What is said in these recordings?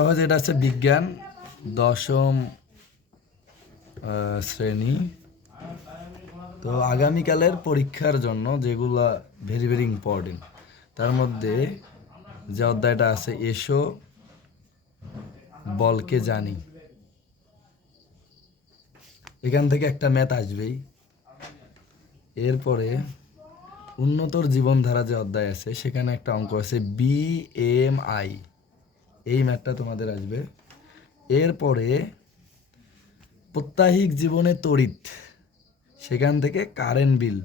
সহজ, এটা হচ্ছে বিজ্ঞান দশম শ্রেণী। তো আগামীকালের পরীক্ষার জন্য যেগুলা ভেরি ভেরি ইম্পর্টেন্ট, তার মধ্যে যে অধ্যায়টা আছে এসো বলকে জানি, এখান থেকে একটা ম্যাথ আসবেই। এরপরে উন্নতর জীবনধারা যে অধ্যায় আছে সেখানে একটা অঙ্ক আছে BMI, এই ম্যাথটা তোমাদের আসবে। এরপরে প্রত্যাহিক জীবনে তড়িৎ, সেখান থেকে কারেন্ট বিল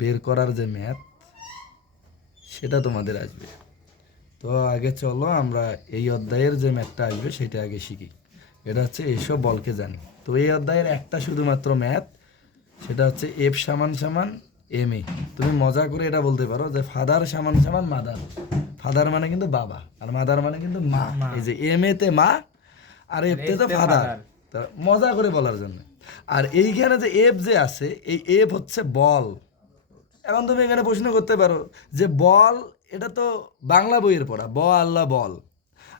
বের করার যে ম্যাথ সেটা তোমাদের আসবে। তো আগে চলো আমরা এই অধ্যায়ের যে ম্যাথটা আসবে সেটা আগে শিখি। এটা হচ্ছে এসো বলকে জানি। তো এই অধ্যায়ের একটা শুধুমাত্র ম্যাথ, সেটা হচ্ছে F সমান সমান MA। তুমি মজা করে এটা বলতে পারো যে ফাদার সমান সমান মাদার। ফাদার মানে কিন্তু বাবা আর মাদার মানে কিন্তু মা। এই যে MA তে মা আর F তে তো ফাদার, মজা করে বলার জন্য। আর এইখানে যে এফ যে আছে, এই এফ হচ্ছে বল। এখন তুমি এখানে প্রশ্ন করতে পারো যে বল, এটা তো বাংলা বইয়ের পড়া, আল্লাহ বল।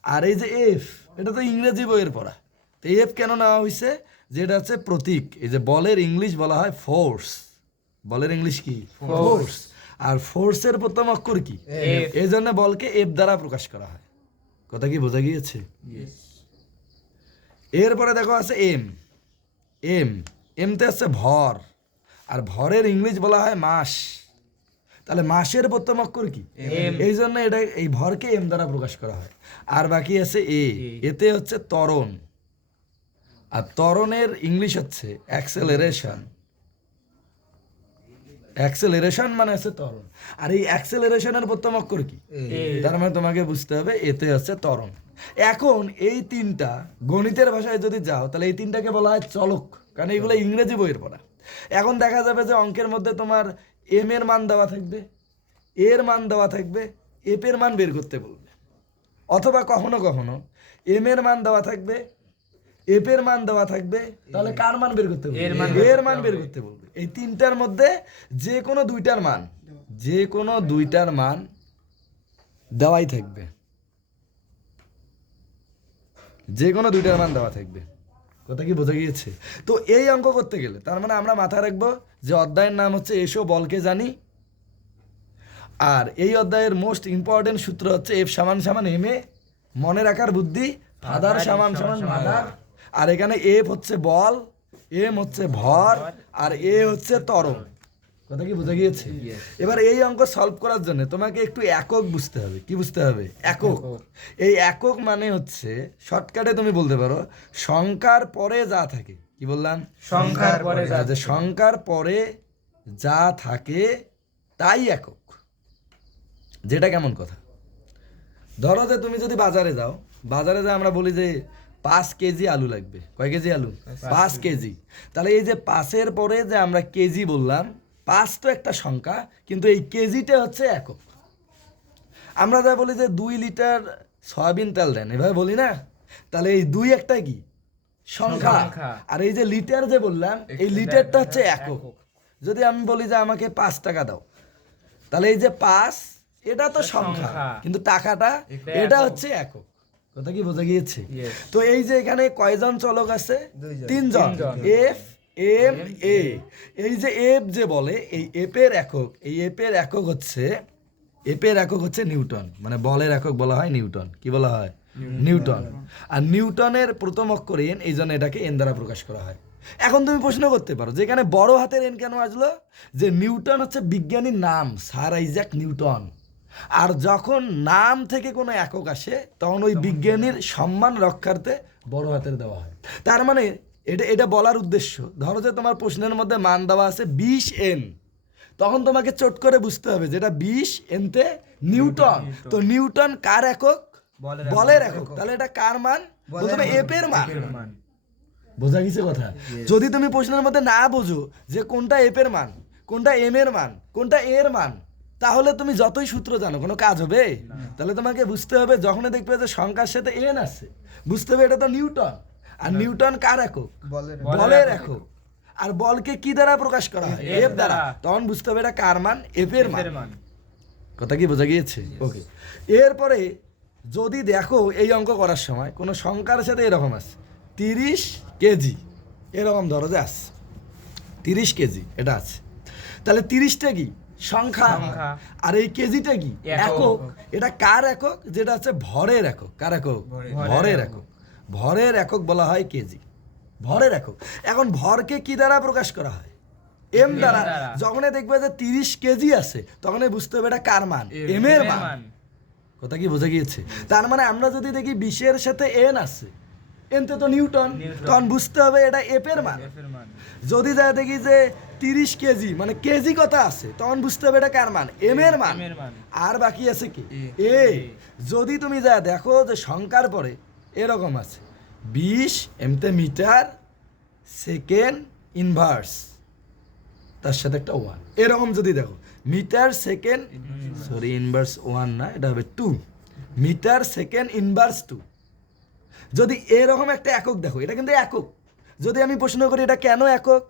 আর এই যে এফ, এটা তো ইংরেজি বইয়ের পড়া। তো এফ কেন নেওয়া হয়েছে? যেটা হচ্ছে প্রতীক। এই যে বলের ইংলিশ বলা হয় ফোর্স। বলের ইংলিশ কি? ফোর্স। আর ফোর্সের প্রথম অক্ষর কি? এই জন্য বলকে এফ দ্বারা প্রকাশ করা হয়। কথা কি বোঝা গিয়েছে? এরপরে দেখো আছে এম। এমতে আছে ভর, আর ভরের ইংলিশ বলা হয় মাস। তাহলে মাসের প্রথম অক্ষর কি? এই জন্য এটা এই ভরকে এম দ্বারা প্রকাশ করা হয়। আর বাকি আছে এতে হচ্ছে ত্বরণ, আর ত্বরণের ইংলিশ হচ্ছে অ্যাক্সেলারেশন। অ্যাক্সেলারেশন মানে হচ্ছে ত্বরণ। আর এই অ্যাক্সেলারেশনের প্রথম অক্ষর কি? তার মানে তোমাকে বুঝতে হবে এতে হচ্ছে ত্বরণ। এখন এই তিনটা গণিতের ভাষায় যদি যাও তাহলে এই তিনটাকে বলা হয় চলক, কারণ এগুলো ইংরেজি বইয়ের পড়া। এখন দেখা যাবে যে অঙ্কের মধ্যে তোমার এম এর মান দেওয়া থাকবে, এর মান দেওয়া থাকবে, এফ এর মান বের করতে বলবে। অথবা কখনো কখনো এম এর মান দেওয়া থাকবে, এফ এর মান দেওয়া থাকবে, তাহলে কার মান বের করতে বলবে? এর মান বের করতে বলবে। এই তিনটার মধ্যে যে কোনো দুইটার মান দেওয়াই থাকবে, যে কোনো দুইটার মান দেওয়া থাকবে। কথা কি বোঝা গিয়েছে? তো এই অঙ্ক করতে গেলে তার মানে আমরা মাথায় রাখবো যে অধ্যায়ের নাম হচ্ছে এসো বলকে জানি। আর এই অধ্যায়ের মোস্ট ইম্পর্টেন্ট সূত্র হচ্ছে এফ সমান সমান এম এ, মনে রাখার বুদ্ধি, ফাদার সমান সমান মাদার। আর এখানে এফ হচ্ছে বল, এম হচ্ছে ভর, আর এ হচ্ছে ত্বরণ। কথা কি বোঝা গিয়েছে? এবার এই অঙ্ক সলভ করার জন্য তোমাকে একটু একক বুঝতে হবে। কি বুঝতে হবে? একক। এই একক মানে হচ্ছে শর্টকাটে তুমি বলতে পারো সংখ্যার পরে যা থাকে। কি বললাম? সংখ্যার পরে যে সংখ্যার পরে যা থাকে তাই একক। যেটা কেমন কথা? ধরো যে তুমি যদি বাজারে যাও আমরা বলি যে 5 কেজি আলু লাগবে। কয় কেজি আলু? 5 কেজি। তাহলে এই যে 5-এর পরে যে আমরা কেজি বললাম, 5 তো একটা সংখ্যা, কিন্তু এই কেজিটা হচ্ছে একক। আমরা যা বলি যে 2 লিটার সয়াবিন তেল দেন, এভাবে বলি না? তাহলে এই 2 একটা কি সংখ্যা, আর এই যে লিটার যে বললাম, এই লিটারটা হচ্ছে একক। যদি আমি বলি যে আমাকে 5 টাকা দাও, তাহলে এই যে 5 এটা তো সংখ্যা, কিন্তু টাকাটা এটা হচ্ছে একক। কথা কি বোঝা গিয়েছে? তো এই যে এখানে কয়জন চলক আছে? 3 জন। F M A. এই যে এফ যে বলে, এই এফের একক, এই এফের একক হচ্ছে নিউটন। মানে বলের একক বলা হয় নিউটন। কি বলা হয়? নিউটন। আর নিউটনের প্রথম অক্ষর এন, এই জন্য এটাকে এন দ্বারা প্রকাশ করা হয়। এখন তুমি প্রশ্ন করতে পারো যে এখানে বড় হাতের এন কেন আসলো? যে নিউটন হচ্ছে বিজ্ঞানীর নাম, স্যার আইজ্যাক নিউটন। আর যখন নাম থেকে কোনো একক আসে তখন ওই বিজ্ঞানীর সম্মান রক্ষার্থে বড় হাতের দেওয়া হয়। তার মানে এটা বলার উদ্দেশ্য, ধরো যে তোমার প্রশ্নের মধ্যে মান দেওয়া আছে 20 এন, তখন তোমাকে চট করে বুঝতে হবে যেটা 20 এনতে নিউটন। তো নিউটন কার একক? বলের একক। তাহলে এটা কার মান? প্রথমে এফ এর মান। বোঝা গেছে কথা? যদি তুমি প্রশ্নের মধ্যে না বোঝো যে কোনটা এফ এর মান, কোনটা এম এর মান, কোনটা এর মান, তাহলে তুমি যতই সূত্র জানো কোনো কাজ হবে? তাহলে তোমাকে বুঝতে হবে, যখনই দেখবে যে সংখ্যার সাথে এন আছে, বুঝতে হবে এটা তো নিউটন। আর নিউটন কার একক? বলের একক। আর বলকে কি দ্বারা প্রকাশ করা হয়? এফ দ্বারা। তখন বুঝতে হবে এটা কার মান? এফ এর মান। কথা কি বোঝা গিয়েছে? ওকে। এরপরে যদি দেখো এই অঙ্ক করার সময় কোনো সংখ্যার সাথে এরকম আছে 30 কেজি, এরকম ধরো যে আছে 30 কেজি, এটা আছে, তাহলে 30টা কি সংখ্যা, আর এই কেজিটা কি একক। এটা কার একক? যেটা আছে ভরের একক। কার একক? ভরের একক। ভরের একক বলা হয় কেজি, ভরের একক। এখন ভরকে কি দ্বারা প্রকাশ করা হয়? এম দ্বারা। যখনই দেখবে যে 30 কেজি আছে তখনই বুঝতে হবে এটা কার মান? এম এর মান। কথা কি বোঝা গিয়েছে? তার মানে আমরা যদি দেখি 20-এর সাথে এন আছে, এনতে তো নিউটন, তখন বুঝতে হবে এটা এফ এর মান। যদি যা দেখি যে 30 কেজি মানে কেজি কথা আছে, তখন বুঝতে হবে এটা কার মান? এম এর মান। আর বাকি আছে কি? এ। যদি তুমি যা দেখো যে সংখ্যার পরে এরকম আছে 20 এমতে মিটার সেকেন্ড ইনভার্স, তার সাথে একটা 1, এরকম যদি দেখো মিটার সেকেন্ড, সরি ইনভার্স 1 না, এটা হবে 2, মিটার সেকেন্ড ইনভার্স 2। যদি এরকম একটা একক দেখো, এটা কিন্তু একক। যদি আমি প্রশ্ন করি এটা কেন একক?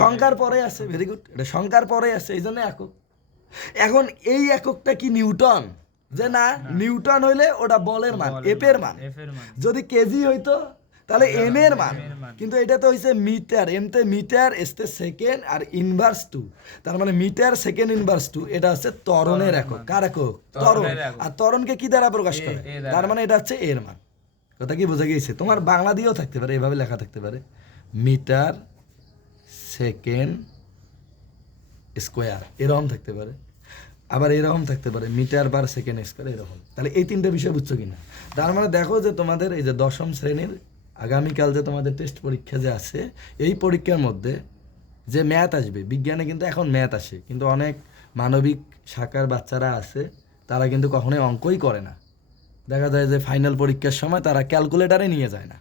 সংখ্যার পরে আছে, ভেরি গুড, এটা সংখ্যার পরে আছে, এই জন্য একক। এখন এই এককটা কি নিউটন? যে না, নিউটন হইলে ওটা বলের মান, এফ এর মান। যদি কেজি হইতো তাহলে এম এর মান। কিন্তু এটা তো হইছে মিটার, এমতে মিটার, এসতে সেকেন্ড, আর ইনভার্স 2, তার মানে মিটার সেকেন্ড ইনভার্স 2, এটা হচ্ছে ত্বরণের একক। কার একক? ত্বরণ। আর ত্বরণকে কি দ্বারা প্রকাশ করে? তার মানে এটা হচ্ছে এর মান। কথা কি বোঝা গিয়েছে? তোমার বাংলা দিয়েও থাকতে পারে, এভাবে লেখা থাকতে পারে মিটার সেকেন্ড স্কোয়ার, এরকম থাকতে পারে, আবার এরকম থাকতে পারে মিটার পার সেকেন্ড স্কোয়ার, এরকম। তাহলে এই তিনটে বিষয় বুঝছো কিনা? তার মানে দেখো যে তোমাদের এই যে 10ম শ্রেণীর আগামীকাল যে তোমাদের টেস্ট পরীক্ষা যে আছে, এই পরীক্ষার মধ্যে যে ম্যাথ আসবে, বিজ্ঞানে কিন্তু এখন ম্যাথ আসে, কিন্তু অনেক মানবিক শাখার বাচ্চারা আছে তারা কিন্তু কখনোই অঙ্কই করে না। দেখা যায় যে ফাইনাল পরীক্ষার সময় তারা ক্যালকুলেটারে নিয়ে যায় না,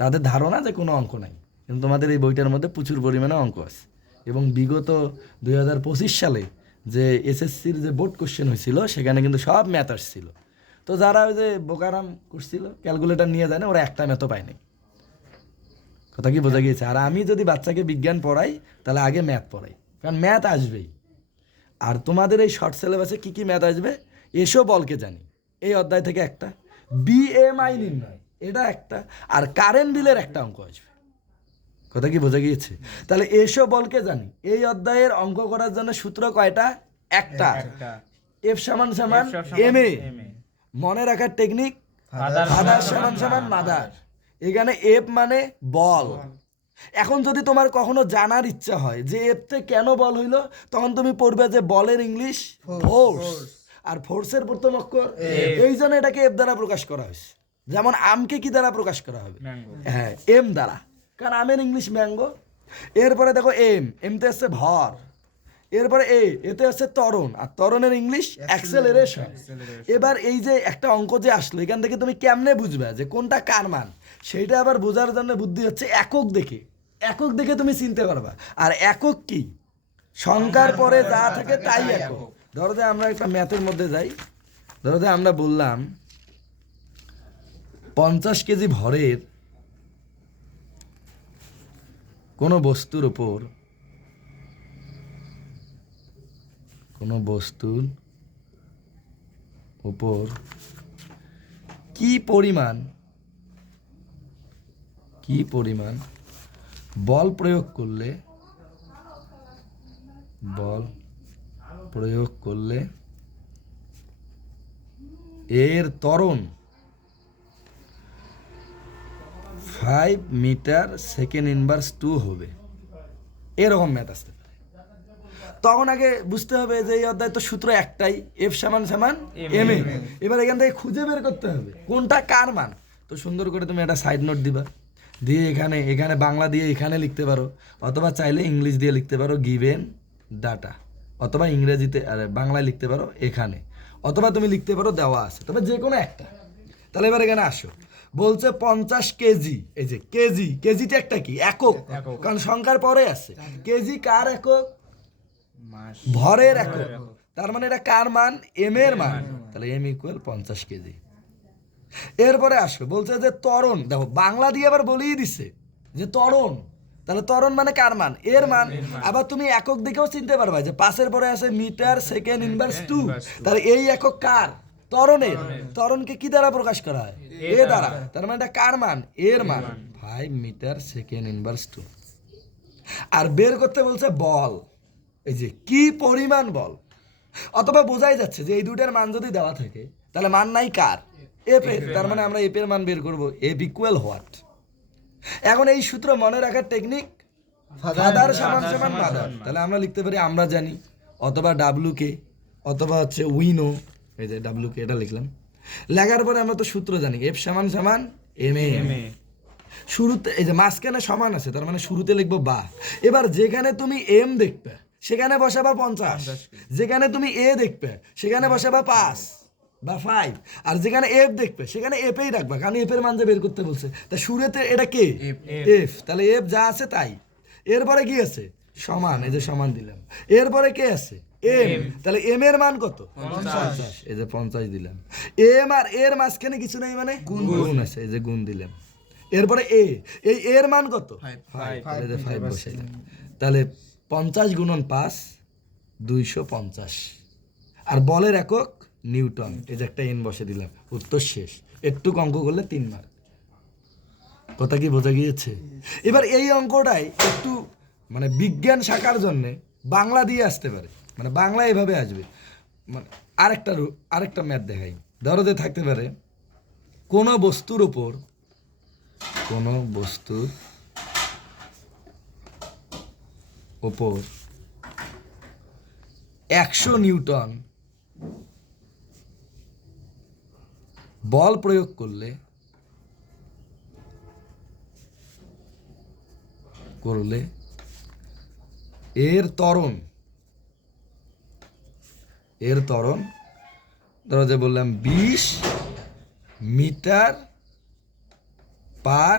তাদের ধারণা যে কোনো অঙ্ক নাই। কিন্তু তোমাদের এই বইটার মধ্যে প্রচুর পরিমাণে অঙ্ক আছে। এবং বিগত 2025 সালে যে এসএসসির যে বোর্ড কোশ্চেন হয়েছিল, সেখানে কিন্তু সব ম্যাথ আসছিল। তো যারা ওই যে বোকারাম করছিল, ক্যালকুলেটার নিয়ে যায় না, ওরা একটা ম্যাথও পায়নি। কথা কি বোঝা গিয়েছে? আর আমি যদি বাচ্চাকে বিজ্ঞান পড়াই, তাহলে আগে ম্যাথ পড়াই, কারণ ম্যাথ আসবেই। আর তোমাদের এই শর্ট সিলেবাসে কী কী ম্যাথ আসবে? এসো বলকে জানি, এই অধ্যায় থেকে একটা, বিএমআই নির্ণয়, এটা একটা, আর কারেন্ট বিলের একটা অঙ্ক আসবে। কথা কি বোঝা গিয়েছে? তাহলে এসো বলকে জানি এই অধ্যায়ের অঙ্ক করার জন্য সূত্র কয়টা? একটা। এফ সমান সমান এম এ, মনে রাখার টেকনিক ফাদার সমান সমান মাদার। এখানে এফ মানে বল। এখন যদি তোমার কখনো জানার ইচ্ছা হয় যে এফতে কেন বল হইলো, তখন তুমি পড়বে যে বলের ইংলিশ ফোর্স, আর ফোর্সের প্রথম অক্ষর, এই জন্য এটাকে এফ দ্বারা প্রকাশ করা হয়েছে। যেমন আমকে কি দ্বারা প্রকাশ করা হবে? হ্যাঁ, এম দ্বারা, কারণ আমের ইংলিশ ম্যাঙ্গো। এরপরে দেখো এমতে হচ্ছে ভর, এরপরে এতে হচ্ছে ত্বরণ, আর ত্বরণের ইংলিশ অ্যাক্সেলারেশন। এবার এই যে একটা অঙ্ক যে আসলো, এখান থেকে তুমি কেমনে বুঝবে যে কোনটা কার মান? সেইটা আবার বোঝার জন্য বুদ্ধি হচ্ছে একক দেখে। একক দেখে তুমি চিনতে পারবা। আর একক কি? সংখ্যার পরে যা থাকে তাই একক। ধরো যে আমরা একটা ম্যাথের মধ্যে যাই, ধরো যে আমরা বললাম 50 কেজি ভরের কোনো বস্তুর উপর কি পরিমাণ বল প্রয়োগ করলে এর ত্বরণ 5 মিটার সেকেন্ড ইনভার্স 2 হবে, এরকম ম্যাথ আসতে পারে। তখন আগে বুঝতে হবে যে এই অধ্যায় তো সূত্র একটাই, এফ সমান সমান এম এ। এবার এখান থেকে খুঁজে বের করতে হবে কোনটা কার মান। তো সুন্দর করে তুমি একটা সাইড নোট দিবা, দিয়ে এখানে বাংলা দিয়ে এখানে লিখতে পারো, অথবা চাইলে ইংলিশ দিয়ে লিখতে পারো গিভেন ডাটা, অথবা ইংরেজিতে বাংলায় লিখতে পারো এখানে, অথবা তুমি লিখতে পারো দেওয়া আছে, তবে যে কোনো একটা। তাহলে এবার এখানে আসো, বলছে 50 কেজি। এই যে কেজিটা একটা কি একক, কারণ সংখ্যার পরে আছে। কেজি কার একক? ভরের একক। তার মানে এটা কার মান? এম এর মান। তাহলে এম ইকুয়াল 50 কেজি। এরপরে আসো, বলছে যে ত্বরণ, দেখো বাংলা দিয়ে আবার বলেই দিছে যে ত্বরণ, তাহলে ত্বরণ মানে কার মান? এর মান। আবার তুমি একক দেখেও চিনতে পারবা যে 5-এর পরে আছে মিটার সেকেন্ড ইনভার্স 2, তাহলে এই একক কার? ত্বরণের। ত্বরণকে কি দ্বারা প্রকাশ করা হয়? এ দ্বারা। তার মানে এটা কার মান? এর মান 5 মিটার সেকেন্ড ইনভার্স 2। আর বের করতে বলছে বল, এই যে কি পরিমাণ বল, অথবা বোঝাই যাচ্ছে যে এই দুটার মান যদি দেওয়া থাকে তাহলে মান নাই কার? এফ এর। তার মানে আমরা এফ এর মান বের করব, এফ ইকুয়াল হোয়াট। এখন এই সূত্র মনে রাখার টেকনিক ফাদার সমান সমান মাদার। তাহলে আমরা লিখতে পারি আমরা জানি, অথবা ডাব্লু কে, অথবা হচ্ছে উইনো, এই যে ডাব্লু কে এটা লিখলাম। লেখার পরে আমরা তো সূত্র জানি, এফ সমান সমান এম এ। শুরুতে এই যে মাঝখানে সমান আছে, তার মানে শুরুতে লিখবো বা। এবার যেখানে তুমি এম দেখবে সেখানে বসাবা 50, যেখানে তুমি এ দেখবে সেখানে বসাবা 5 বা 5, আর যেখানে এফ দেখবে সেখানে এফেই রাখবা, কারণ এফ এর মান যে বের করতে বলছে। তা শুরুতে এটা কে? এফ। তাহলে এফ যা আছে তাই। এরপরে কি আছে? সমান, এই যে সমান দিলাম। এরপরে কে আছে? এম। তাহলে এম এর মান কত? 50। এই যে 50 দিলাম। এম আর এর মাঝখানে কিছু নাই, মানে গুণ আছে, এই যে গুণ দিলাম। এরপরে এ, এই এর মান কত? 5। তাহলে 5 বসাইলাম। তাহলে 50 গুণন 5 250। আর বলের একক নিউটন, এই যে একটা এন বসে দিলাম। উত্তর শেষ। একটু অঙ্ক করলে 3 মার্ক। কথা কি বোঝা গিয়েছে? এবার এই অঙ্কটাই একটু মানে বিজ্ঞান শাখার জন্য বাংলা দিয়ে আসতে পারে, মানে বাংলা এভাবে আসবে। মানে আরেকটা ম্যাথ দেখাই। ধরো যে থাকতে পারে কোনো বস্তুর উপর 100 নিউটন বল প্রয়োগ করলে এর ত্বরণ ধরো যে বললাম 20 মিটার পার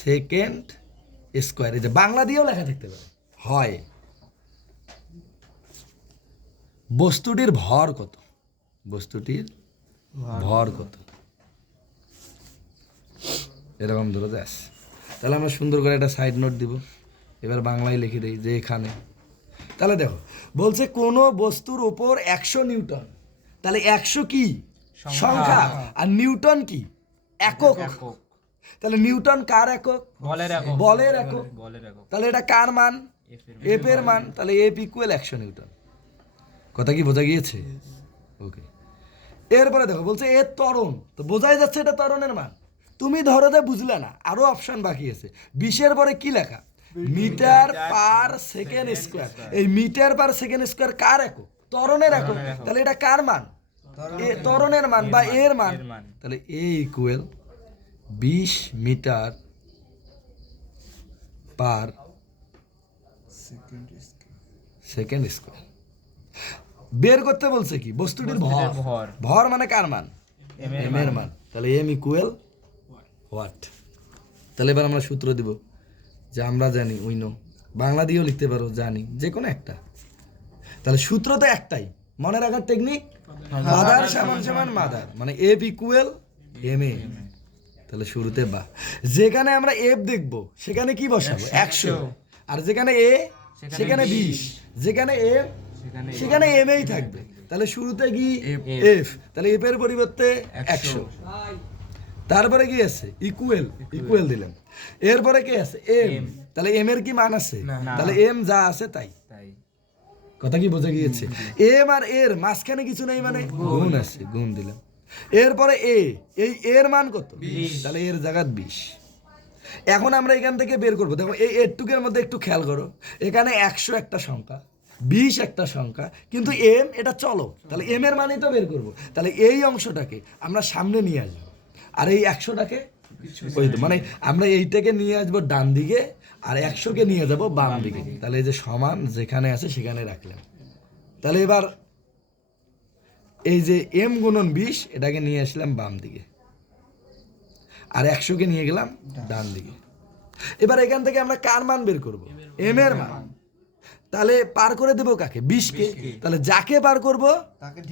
সেকেন্ড স্কোয়ার। এই যে বাংলা দিয়েও লেখা থাকতে পারে হয়। বস্তুটির ভর কত? এরকম ধরো যাস। তাহলে আমরা সুন্দর করে একটা সাইড নোট দিব। এবার বাংলায় লিখে দিই যে এখানে। তাহলে দেখো বলছে কোনো বস্তুর উপর 100 নিউটন। তাহলে 100 কি? সংখ্যা। আর নিউটন কি? একক। তাহলে নিউটন কার একক? বলের একক। তাহলে এটা কার মান? এফ এর মান। তাহলে এফ ইকুয়াল 100 নিউটন। কথা কি বোঝা গিয়েছে? ওকে। এরপরে দেখো বলছে এর ত্বরণ, তো বোঝাই যাচ্ছে এটা ত্বরণের মান। তুমি ধরো যে বুঝলে না, আরো অপশন বাকি আছে। 20-এর পরে কি লেখা? Metre per second square. এই মিটার পার সেকেন্ড স্কোয়ার কার একক? ত্বরণের একক। তাহলে এটা কার মান? ত্বরণের মান বা এর মান। তাহলে a equal 20 metre per second square. বের করতে বলছে কি? বস্তুটির ভর মানে কার মান? এম এর মান। তাহলে এম ইকুয়াল হোয়াট। তাহলে এবার আমরা সূত্র দিব, যে আমরা জানি উইনো, বাংলা দিয়েও লিখতে পারো জানি, যে কোনো একটা। তাহলে সূত্র তো একটাই, মনে রাখার টেকনিক ফাদার সমান সমান মাদার, মানে এফ ইকুয়াল এম এ। তাহলে শুরুতে বা, যেখানে আমরা এফ দেখবো সেখানে কি বসাবো? 100। আর যেখানে এ সেখানে 20, যেখানে এম সেখানে এম এই থাকবে। তাহলে শুরুতে কি? এফ। তাহলে এফ এর পরিবর্তে 100। তারপরে কি আছে? ইকুয়াল দিলাম। এরপরে কি আছে? এম। তাহলে এম এর কি মান আছে? তাহলে এম যা আছে তাই। কথা কি বোঝা গিয়েছে? এম আর এর মাঝখানে কিছু নেই, মানে গুণ আছে, গুণ দিলাম। এরপরে এই এর মান কত? 20। তাহলে এর জায়গা 20। এখন আমরা এখান থেকে বের করবো। দেখো এই এটুকের মধ্যে একটু খেয়াল করো, এখানে 100 একটা সংখ্যা, 20 একটা সংখ্যা, কিন্তু এম এটা চলো। তাহলে এম এর মানই তো বের করবো। তাহলে এই অংশটাকে আমরা সামনে নিয়ে আসবো, আর এই 100টাকে ওই তো, মানে আমরা এইটাকে নিয়ে আসবো ডান দিকে, আর 100কে নিয়ে যাব বাম দিকে। তাহলে এই যে সমান যেখানে আছে সেখানে রাখলাম। তাহলে এবার এই যে এম গুণন 20 এটাকে নিয়ে আসলাম বাম দিকে, আর 100কে নিয়ে গেলাম ডান দিকে। এবার এখান থেকে আমরা কার মান বের করব? এম এর মান। তাহলে পার করে দেবো কাকে? 20কে। তাহলে যাকে পার করব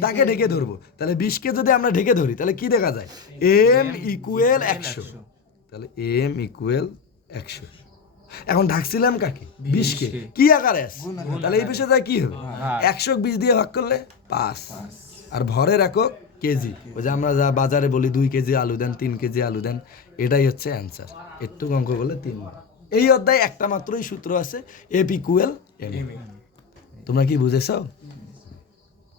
তাকে ঢেকে ধরবো। তাহলে 20কে যদি আমরা ঢেকে ধরি তাহলে কি দেখা যায়? M equal 100। তাহলে এম ইকুয়াল 100। এখন ঢাকছিলাম কাকে? 20কে। কি আকারে আছে? তাহলে এই বিষয়টা কি হবে? 100 20 দিয়ে ভাগ করলে 5। আর ভরের একক কেজি, ওই যে আমরা যা বাজারে বলি 2 কেজি আলু দেন, 3 কেজি আলু দেন, এটাই হচ্ছে অ্যান্সার। একটু অঙ্ক করলে 3 মার্ক। এই অধ্যায়ে একটা মাত্রই সূত্র আছে, এফ ইকুয়াল এম। তোমরা কি বুঝেছো?